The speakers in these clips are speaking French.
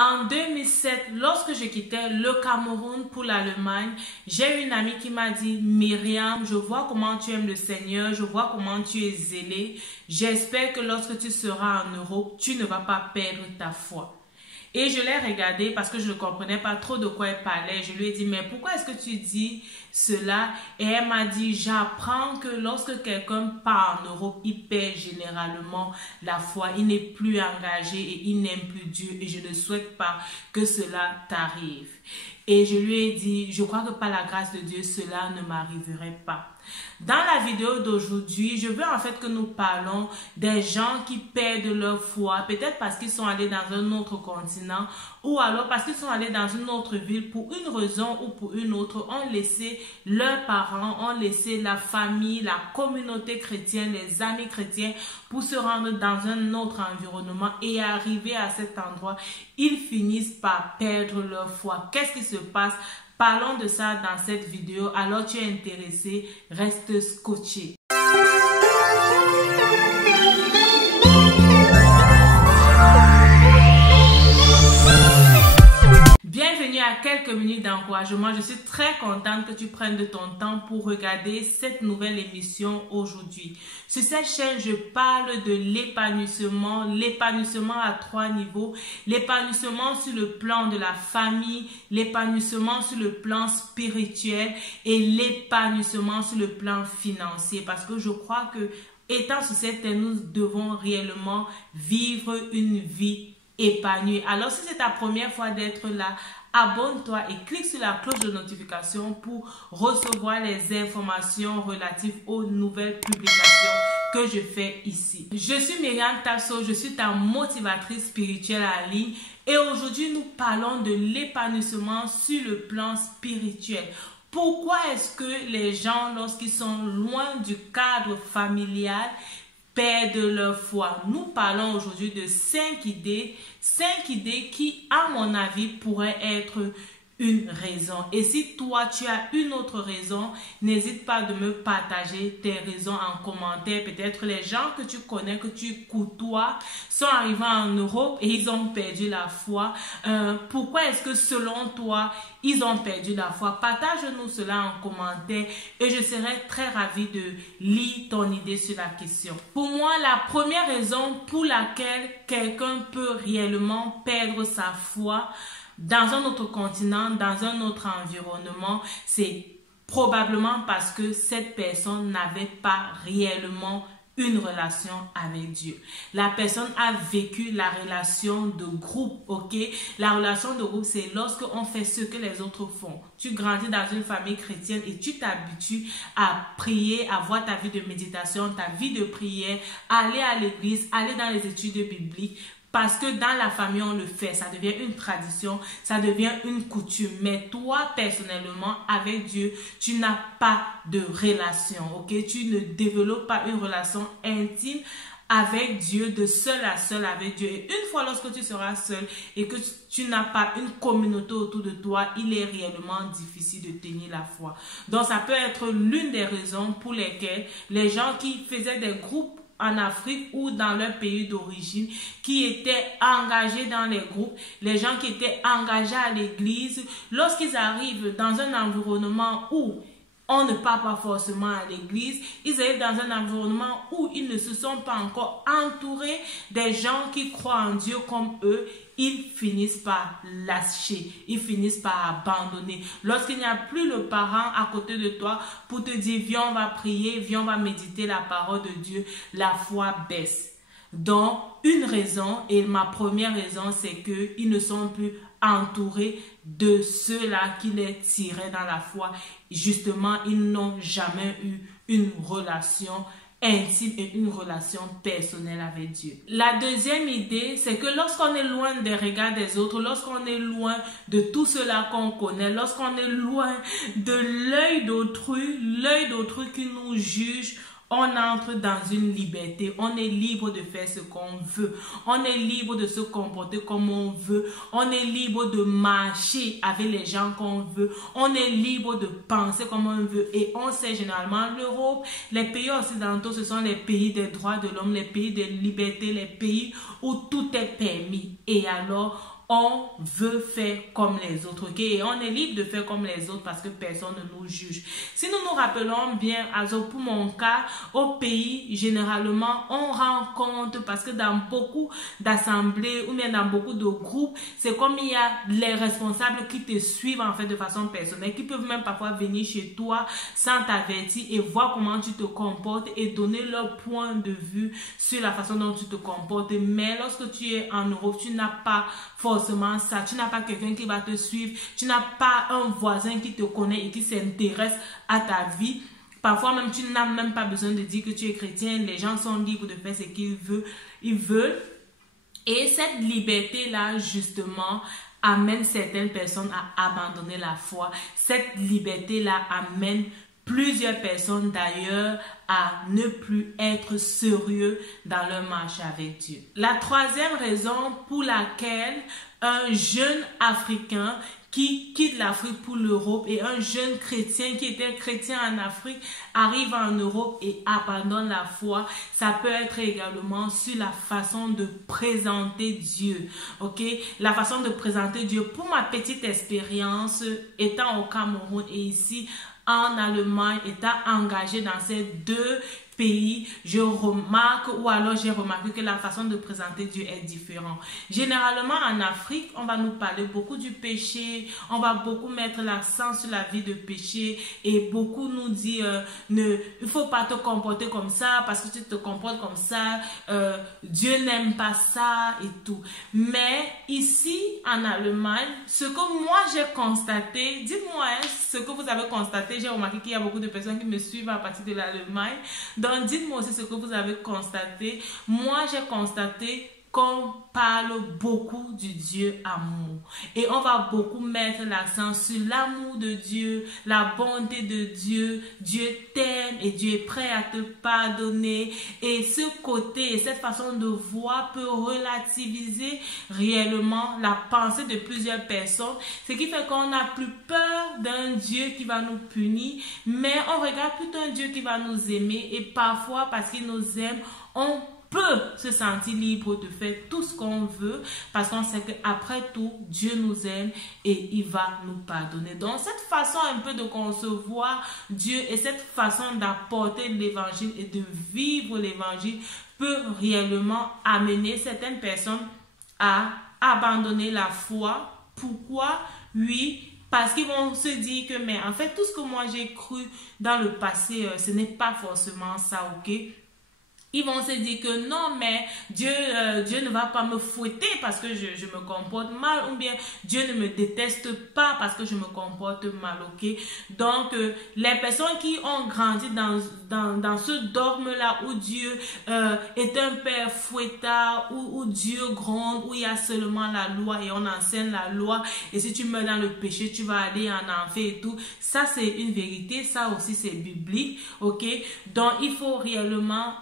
En 2007, lorsque je quittais le Cameroun pour l'Allemagne, j'ai une amie qui m'a dit « Myriam, je vois comment tu aimes le Seigneur, je vois comment tu es zélée. J'espère que lorsque tu seras en Europe, tu ne vas pas perdre ta foi. » Et je l'ai regardée parce que je ne comprenais pas trop de quoi elle parlait. Je lui ai dit, mais pourquoi est-ce que tu dis cela? Et elle m'a dit, j'apprends que lorsque quelqu'un part en Europe, il perd généralement la foi. Il n'est plus engagé et il n'aime plus Dieu. Et je ne souhaite pas que cela t'arrive. Et je lui ai dit, je crois que par la grâce de Dieu, cela ne m'arriverait pas. Dans la vidéo d'aujourd'hui, je veux en fait que nous parlons des gens qui perdent leur foi, peut-être parce qu'ils sont allés dans un autre continent ou alors parce qu'ils sont allés dans une autre ville pour une raison ou pour une autre, ont laissé leurs parents, ont laissé la famille, la communauté chrétienne, les amis chrétiens pour se rendre dans un autre environnement et arriver à cet endroit, ils finissent par perdre leur foi. Qu'est-ce qui se passe? Parlons de ça dans cette vidéo. Alors tu es intéressé, reste scotché. Bienvenue à quelques minutes d'encouragement. Je suis très contente que tu prennes de ton temps pour regarder cette nouvelle émission aujourd'hui. Sur cette chaîne, je parle de l'épanouissement. L'épanouissement à 3 niveaux. L'épanouissement sur le plan de la famille, l'épanouissement sur le plan spirituel et l'épanouissement sur le plan financier. Parce que je crois que, étant sur cette terre, nous devons réellement vivre une vie épanouie. Alors, si c'est ta première fois d'être là, abonne-toi et clique sur la cloche de notification pour recevoir les informations relatives aux nouvelles publications que je fais ici. Je suis Myriam Tasso, je suis ta motivatrice spirituelle en ligne et aujourd'hui nous parlons de l'épanouissement sur le plan spirituel. Pourquoi est-ce que les gens, lorsqu'ils sont loin du cadre familial, perdent leur foi? Nous parlons aujourd'hui de 5 idées qui, à mon avis, pourraient être une raison. Et si toi, tu as une autre raison, n'hésite pas de me partager tes raisons en commentaire. Peut-être les gens que tu connais, que tu côtoies, sont arrivés en Europe et ils ont perdu la foi. Pourquoi est-ce que selon toi, ils ont perdu la foi? Partage-nous cela en commentaire et je serai très ravie de lire ton idée sur la question. Pour moi, la première raison pour laquelle quelqu'un peut réellement perdre sa foi dans un autre continent, dans un autre environnement, c'est probablement parce que cette personne n'avait pas réellement une relation avec Dieu. La personne a vécu la relation de groupe, ok? La relation de groupe, c'est lorsque on fait ce que les autres font. Tu grandis dans une famille chrétienne et tu t'habitues à prier, à avoir ta vie de méditation, ta vie de prière, aller à l'église, aller dans les études bibliques. Parce que dans la famille, on le fait. Ça devient une tradition, ça devient une coutume. Mais toi, personnellement, avec Dieu, tu n'as pas de relation, ok? Tu ne développes pas une relation intime avec Dieu, de seul à seul avec Dieu. Et une fois lorsque tu seras seul et que tu n'as pas une communauté autour de toi, il est réellement difficile de tenir la foi. Donc, ça peut être l'une des raisons pour lesquelles les gens qui faisaient des groupes en Afrique ou dans leur pays d'origine, qui étaient engagés dans les groupes, les gens qui étaient engagés à l'église, lorsqu'ils arrivent dans un environnement où on ne part pas forcément à l'église, ils arrivent dans un environnement où ils ne se sont pas encore entourés des gens qui croient en Dieu comme eux, ils finissent par lâcher, ils finissent par abandonner. Lorsqu'il n'y a plus le parent à côté de toi pour te dire, viens on va prier, viens on va méditer la parole de Dieu, la foi baisse. Donc, une raison, et ma première raison, c'est qu'ils ne sont plus entourés de ceux-là qui les tiraient dans la foi. Justement, ils n'ont jamais eu une relation intime et une relation personnelle avec Dieu. La deuxième idée, c'est que lorsqu'on est loin des regards des autres, lorsqu'on est loin de tout cela qu'on connaît, lorsqu'on est loin de l'œil d'autrui qui nous juge, on entre dans une liberté, on est libre de faire ce qu'on veut, on est libre de se comporter comme on veut, on est libre de marcher avec les gens qu'on veut, on est libre de penser comme on veut. Et on sait généralement l'Europe, les pays occidentaux, ce sont les pays des droits de l'homme, les pays de liberté, les pays où tout est permis. Et alors, on veut faire comme les autres, ok? Et on est libre de faire comme les autres parce que personne ne nous juge. Si nous nous rappelons bien, alors pour mon cas, au pays, généralement, on rend compte parce que dans beaucoup d'assemblées ou bien dans beaucoup de groupes, c'est comme il y a les responsables qui te suivent en fait de façon personnelle, qui peuvent même parfois venir chez toi sans t'avertir et voir comment tu te comportes et donner leur point de vue sur la façon dont tu te comportes. Mais lorsque tu es en Europe, tu n'as pas forcément ça. Tu n'as pas quelqu'un qui va te suivre. Tu n'as pas un voisin qui te connaît et qui s'intéresse à ta vie. Parfois même, tu n'as même pas besoin de dire que tu es chrétien. Les gens sont libres de faire ce qu'ils veulent. Et cette liberté-là, justement, amène certaines personnes à abandonner la foi. Cette liberté-là amène plusieurs personnes d'ailleurs à ne plus être sérieux dans leur marche avec Dieu. La troisième raison pour laquelle un jeune Africain qui quitte l'Afrique pour l'Europe et un jeune chrétien qui était chrétien en Afrique arrive en Europe et abandonne la foi, ça peut être également sur la façon de présenter Dieu, ok? La façon de présenter Dieu. Pour ma petite expérience, étant au Cameroun et ici en Allemagne, étant engagé dans ces deux pays, je remarque ou alors j'ai remarqué que la façon de présenter Dieu est différente. Généralement en Afrique, on va nous parler beaucoup du péché, on va beaucoup mettre l'accent sur la vie de péché et beaucoup nous dire il faut pas te comporter comme ça parce que tu te comportes comme ça, Dieu n'aime pas ça et tout. Mais ici en Allemagne, ce que moi j'ai constaté, dites-moi ce que vous avez constaté, j'ai remarqué qu'il y a beaucoup de personnes qui me suivent à partir de l'Allemagne. Donc, dites-moi aussi ce que vous avez constaté. Moi, j'ai constaté qu'on parle beaucoup du Dieu amour. Et on va beaucoup mettre l'accent sur l'amour de Dieu, la bonté de Dieu. Dieu t'aime et Dieu est prêt à te pardonner. Et ce côté et cette façon de voir peut relativiser réellement la pensée de plusieurs personnes. Ce qui fait qu'on n'a plus peur d'un Dieu qui va nous punir, mais on regarde plutôt un Dieu qui va nous aimer. Et parfois, parce qu'il nous aime, on peut se sentir libre de faire tout ce qu'on veut parce qu'on sait qu'après tout, Dieu nous aime et il va nous pardonner. Donc, cette façon un peu de concevoir Dieu et cette façon d'apporter l'évangile et de vivre l'évangile peut réellement amener certaines personnes à abandonner la foi. Pourquoi? Oui, parce qu'ils vont se dire que, mais en fait, tout ce que moi j'ai cru dans le passé, ce n'est pas forcément ça, ok? Ils vont se dire que non, mais Dieu ne va pas me fouetter parce que je me comporte mal, ou bien Dieu ne me déteste pas parce que je me comporte mal, ok? Donc, les personnes qui ont grandi dans ce dogme-là où Dieu est un père fouettard, où Dieu gronde, où il y a seulement la loi et on enseigne la loi, et si tu meurs dans le péché, tu vas aller en enfer et tout. Ça, c'est une vérité, ça aussi, c'est biblique, ok? Donc, il faut réellement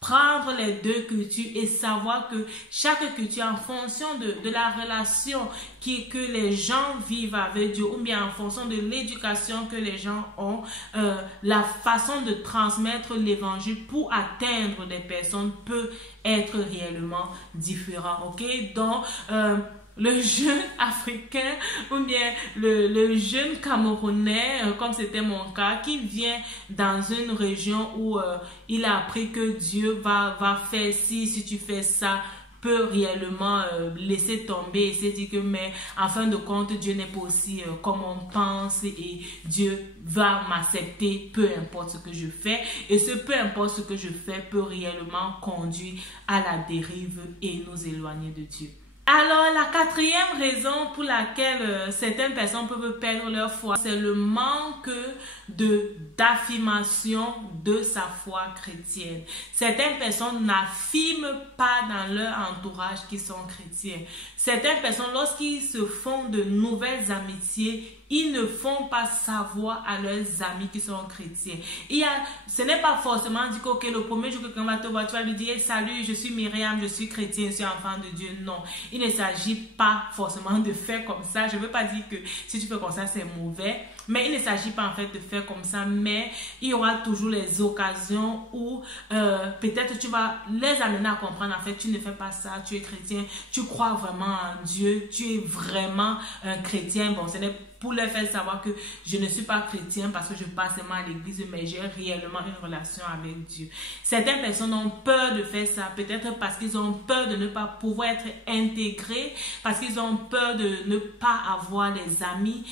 prendre les deux cultures et savoir que chaque culture, en fonction de la relation que les gens vivent avec Dieu, ou bien en fonction de l'éducation que les gens ont, la façon de transmettre l'évangile pour atteindre des personnes peut être réellement différente, ok? Donc, le jeune Africain ou bien le jeune Camerounais, comme c'était mon cas, qui vient dans une région où il a appris que Dieu va faire si tu fais ça, peut réellement laisser tomber et se dire que mais en fin de compte Dieu n'est pas aussi comme on pense et Dieu va m'accepter peu importe ce que je fais, et ce peu importe ce que je fais peut réellement conduire à la dérive et nous éloigner de Dieu. Alors, la quatrième raison pour laquelle certaines personnes peuvent perdre leur foi, c'est le manque d'affirmation de sa foi chrétienne. Certaines personnes n'affirment pas dans leur entourage qu'ils sont chrétiens. Certaines personnes, lorsqu'ils se font de nouvelles amitiés, ils ne font pas savoir à leurs amis qui sont chrétiens. Ce n'est pas forcément dit que le premier jour que quelqu'un va te voir, tu vas lui dire « Salut, je suis Myriam, je suis chrétien, je suis enfant de Dieu ». Non, il il ne s'agit pas forcément de faire comme ça. Je ne veux pas dire que si tu fais comme ça, c'est mauvais. Mais il ne s'agit pas en fait de faire comme ça. Mais il y aura toujours les occasions où peut-être tu vas les amener à comprendre. En fait, tu ne fais pas ça, tu es chrétien, tu crois vraiment en Dieu, tu es vraiment un chrétien. Bon, ce n'est pour leur faire savoir que je ne suis pas chrétien parce que je passe seulement à l'église, mais j'ai réellement une relation avec Dieu. Certaines personnes ont peur de faire ça, peut-être parce qu'ils ont peur de ne pas pouvoir être intégrés, parce qu'ils ont peur de ne pas avoir les amis,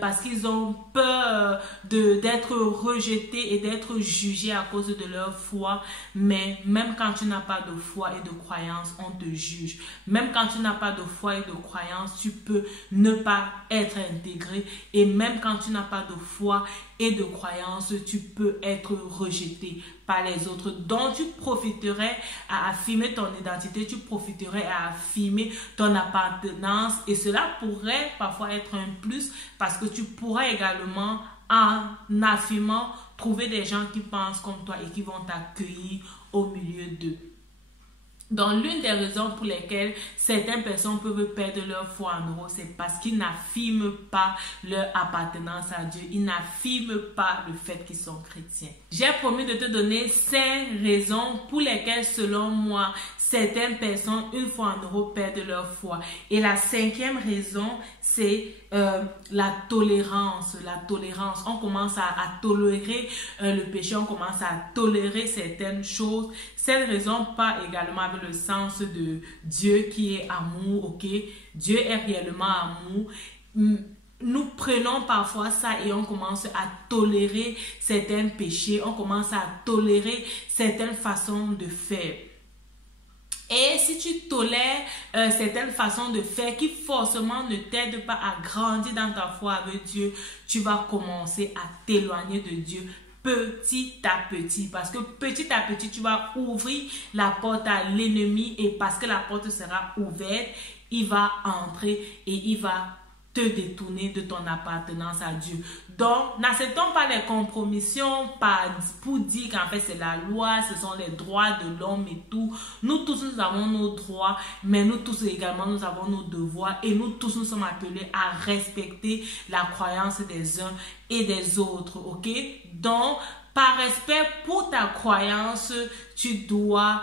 parce qu'ils ont peur d'être rejetés et d'être jugés à cause de leur foi. Mais même quand tu n'as pas de foi et de croyance, on te juge. Même quand tu n'as pas de foi et de croyance, tu peux ne pas être intégré. Et même quand tu n'as pas de foi et de croyance, tu peux être rejeté par les autres. Donc, tu profiterais à affirmer ton identité, tu profiterais à affirmer ton appartenance. Et cela pourrait parfois être un plus parce que tu pourrais également, en affirmant, trouver des gens qui pensent comme toi et qui vont t'accueillir au milieu d'eux. Donc, l'une des raisons pour lesquelles certaines personnes peuvent perdre leur foi en euros, c'est parce qu'ils n'affirment pas leur appartenance à Dieu. Ils n'affirment pas le fait qu'ils sont chrétiens. J'ai promis de te donner 5 raisons pour lesquelles, selon moi, certaines personnes, une fois en euros, perdent leur foi. Et la 5e raison, c'est la tolérance. La tolérance. On commence à tolérer le péché, on commence à tolérer certaines choses. Cette raison part également avec le sens de Dieu qui est amour, ok? Dieu est réellement amour. Nous prenons parfois ça et on commence à tolérer certains péchés, on commence à tolérer certaines façons de faire. Et si tu tolères certaines façons de faire qui forcément ne t'aident pas à grandir dans ta foi avec Dieu, tu vas commencer à t'éloigner de Dieu petit à petit. Parce que petit à petit, tu vas ouvrir la porte à l'ennemi et parce que la porte sera ouverte, il va entrer et il va te détourner de ton appartenance à Dieu. Donc, n'acceptons pas les compromissions pour dire qu'en fait c'est la loi, ce sont les droits de l'homme et tout. Nous tous, nous avons nos droits, mais nous tous également, nous avons nos devoirs et nous tous, nous sommes appelés à respecter la croyance des uns et des autres, ok? Donc, par respect pour ta croyance, tu dois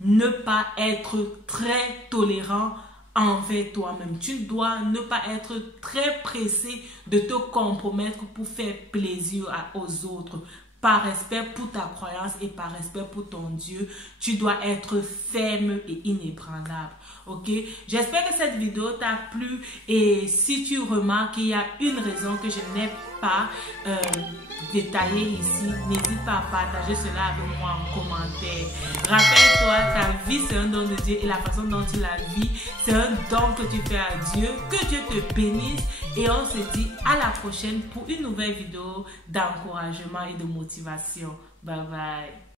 ne pas être très tolérant envers toi-même. Tu dois ne pas être très pressé de te compromettre pour faire plaisir aux autres. Par respect pour ta croyance et par respect pour ton Dieu, tu dois être ferme et inébranlable. Ok? J'espère que cette vidéo t'a plu et si tu remarques qu'il y a une raison que je n'ai pas détaillée ici, n'hésite pas à partager cela avec moi en commentaire. Rappelle-toi, ta vie c'est un don de Dieu et la façon dont tu la vis, c'est un don que tu fais à Dieu. Que Dieu te bénisse et on se dit à la prochaine pour une nouvelle vidéo d'encouragement et de motivation. Bye bye.